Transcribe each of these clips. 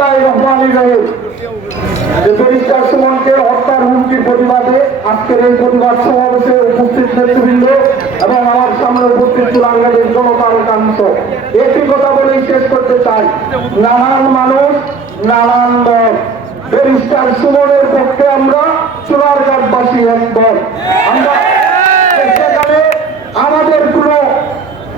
বিসমিল্লাহির রহমানির রহিম। ব্যারিস্টার সুমনকে হত্যার হুমকির প্রতিবাদে আজকের এই প্রতিবাদ সমাবেশে উপস্থিত নেতৃবৃন্দ এবং আমার সামনে উপস্থিত চুরাঙ্গাদের জনতার কান্ত একটি কথা বলেই শেষ করতে চাই, নানান মানুষ নানান দল, ব্যারিস্টার সুমনের পক্ষে আমরা চুরারঘাটবাসী একদল। আমরা সেখানে আমাদের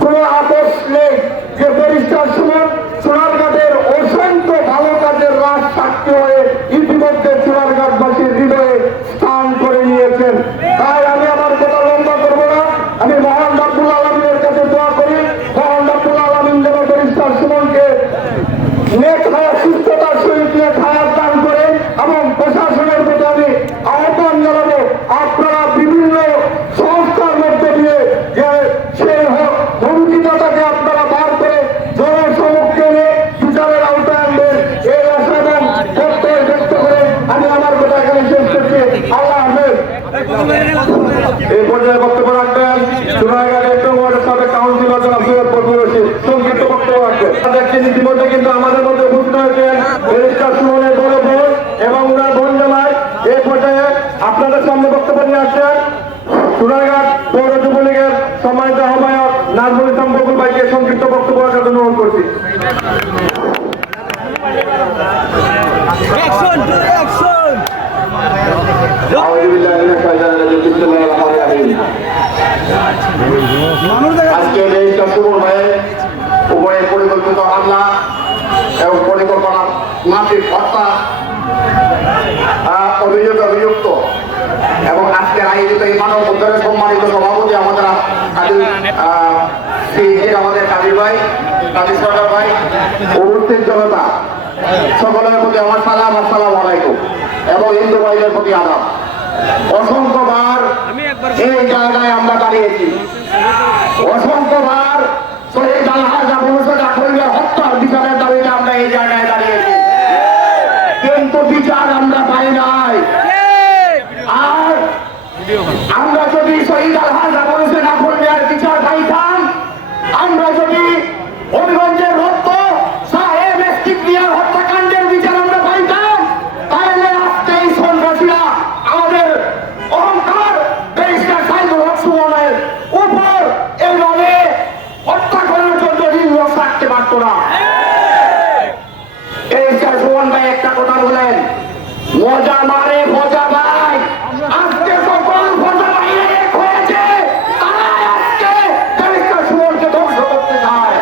কোনো আপোষ নেই যে ব্যারিস্টার সুমন চুরারঘাটের অসংখ্য ভালো কাজের রাজ সাক্ষী হয়ে ইতিমধ্যে চুরারঘাটবাসীর হৃদয়ে স্থান করে নিয়েছেন। তাই আমি আমার কথা লম্বা করবো না, আমি মহান রাব্বুল আলামিনের কাছে দোয়া করি, মহান রাব্বুল আলামিন যেন ব্যারিস্টার সুমনকে নেক হায়াত, সুস্থতার সহিত নেক হায়াত দান করেন এবং প্রশাসনের প্রতি আমি আহ্বান জানাবো, আপনারা বিভিন্ন সংস্থার মধ্যে দিয়ে যে সেই হুমকিদাতাকে আপনারা বার করে জনসমক্ষে এনে বিচারের আওতায় আনবেন, এই আশা এবং প্রত্যয় ব্যক্ত করে আমি আমার কথা এখানে শেষ করছি। আল্লাহ হাফেজ। এই পর্যায়ে বক্তব্য রাখবেন চুরাইঘাট এক নং ওয়ার্ডের সাবেক কাউন্সিলর জনাব সৈয়দ ফজলুর রশীদ। সংক্ষিপ্ত বক্তব্য রাখবেন। দেখছেন ইতিমধ্যে কিন্তু আমাদের মধ্যে উপস্থিত হয়েছেন ব্যারিস্টার সুমনের বড় বোন এবং ওনার বোন জামাই। এই পর্যায়ে আপনাদের সামনে বক্তব্য নিয়ে আসছেন চুরাইঘাট পৌর যুবলীগের সম্মানিত আহ্বায়ক নাজমুল ইসলাম বকুল ভাইকে সংক্ষিপ্ত বক্তব্য রাখার জন্য অনুরোধ করছি। আজকে ব্যারিস্টার সুমন ভাইয়ের উপরে পরিকল্পিত হামলা এবং পরিকল্পনা মাফিক হত্যা অভিযুক্ত এবং আজকের আয়োজিত এই মানব উদ্ধারের সম্মানিত সভাপতি আমাদের আমাদের কাদির ভাই, কাদির সরকার ভাই, উপস্থিত জনতা সকলের প্রতি আমার সালাম, আসসালামু আলাইকুম এবং হিন্দু ভাইদের প্রতি আদাব। অসংখ্যবার এই জায়গায় আমরা দাঁড়িয়েছি, অসংখ্যবার শহীদ আলহাজ আবু হোসেন আখন্দের হত্যার বিচারের দাবিতে আমরা এই জায়গায় দাঁড়িয়েছি, কিন্তু বিচার আমরা পাই নাই। আর আমরা যদি শহীদ আলহাজ আবু হোসেন আখন্দের বিচার পাইতাম, আমরা যদি হবিগঞ্জের রক্ত সাহেব এসটিপিআর হত্যাকাণ্ডের বিচার আমরা পাইতাম, তাহলে আজকে এই সন্ত্রাসীরা আমাদের অহংকার ব্যারিস্টার সাইদুল হক সুমনের উপর এইভাবে হত্যা করার জন্য নির্দেশ রাখতে পারত না। ব্যারিস্টার সুমন ভাই একটা কথা বলেন, মজা মারে মজা ভাই। আজকে সকল মজা বাইরে এক হয়েছে, তারা আজকে ব্যারিস্টার সুমনকে ধ্বংস করতে চায়।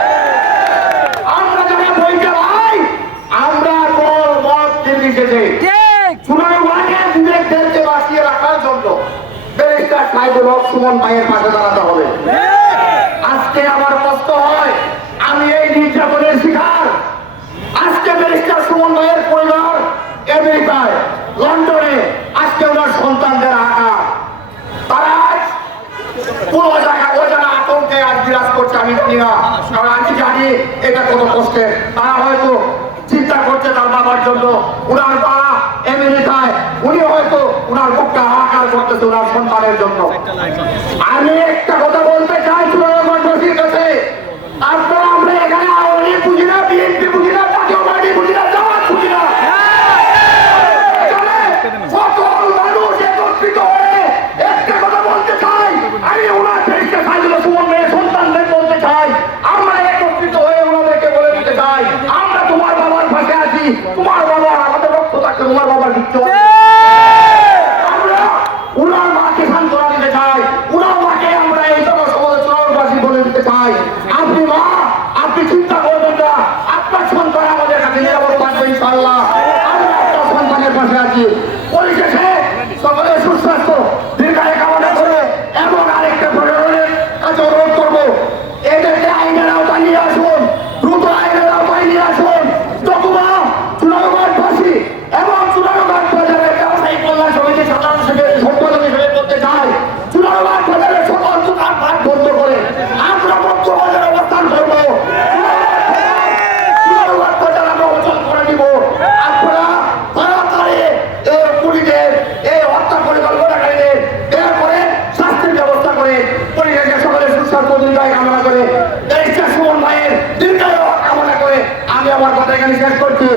আমরা যারা বইটা ভাই, আমরা কোন মত নির্বিশেষে চুনারঘাটের বিবেকদেরকে বাঁচিয়ে রাখার জন্য ব্যারিস্টার সাইদুল হক সুমন ভাইয়ের পাশে দাঁড়াতে হবে। আজকে আমার কষ্ট হয়, আমি এই নির্যাতনের শিকার। আজকে ব্যারিস্টার সুমন ভাইয়ের পরিবার আমেরিকায়, লন্ডনে, আজকে ওনার সন্তানদের আঘাত, তারা কোন জায়গায় অজানা আতঙ্কে আজ বিরাজ করছে। আমি জানি না, কারণ আমি জানি এটা কত কষ্টের। তারা হয়তো চিন্তা করছে তার বাবার জন্য, উনার বাবা আমেরিকায়, উনি হয়তো উনার বুকটা হাহাকার করতেছে উনার সন্তানের জন্য। আমি একটা কথা বলতে চাই চুরারঘাটবাসীর কাছে, আপনারা আমরা এখানে আওয়ামী লীগ বুঝি না, বিএনপি বুঝি না, জাতীয় পার্টি বুঝি না, জামাত বুঝি না, সকল মানুষ একত্রিত হয়ে একটা কথা বলতে চাই। আমি ওনার ব্যারিস্টার সাইদুল হক সুমন ভাইয়ের সন্তানদের বলতে চাই, আমরা একত্রিত হয়ে ওনাদেরকে বলে দিতে চাই, আমরা তোমার বাবার পাশে আছি। তোমার বাবা আমাদের রক্ত থাকতে তোমার বাবার দিচ্ছ, আমরা উনার মাকে সান্ত্বনা দিতে চাই, উনার মাকে আমরা এই জনসমাজবাসী বলে দিতে চাই, আপনি মা, আপনি চিন্তা করবেন না, আপনার সন্তান আমাদের কাছে নিরাপদ থাকবে ইনশাআল্লাহ। আমরা আপনার সন্তানের পাশে আছি। পরিশেষে সকলের সুস্বাস্থ্য দীর্ঘায়ু কামনা করে এবং আরেকটা প্রশাসনের কাছে অনুরোধ করবো, এদেরকে আইনের আওতায় নিয়ে আসুন, দ্রুত আইনের আওতায় নিয়ে আসুন। যতবা চুনারঘাটবাসী এবং চুনারঘাট বাজারের ব্যবসায়ী কল্যাণ সমিতির সাধারণ সম্পাদক হিসেবে করতে চাই, চুনারঘাট বাজারের সকল দোকানপাট বন্ধ করে আমরা মুক্ত বাজারে অবস্থান করবো। চুনারঘাট বাজার আমরা অচল করে দিব। আপনারা তাড়াতাড়ি এই পুলিশের এই হত্যা পরিকল্পনাকারীদের বের করে শাস্তির ব্যবস্থা করে পরিবেশের সকলের সুস্বাস্থ্য দীর্ঘায়ু কামনা করে ব্যারিস্টার সুমন ভাইয়ের দীর্ঘায়ু কামনা করে আমি আমার কথা এখানে শেষ করছি।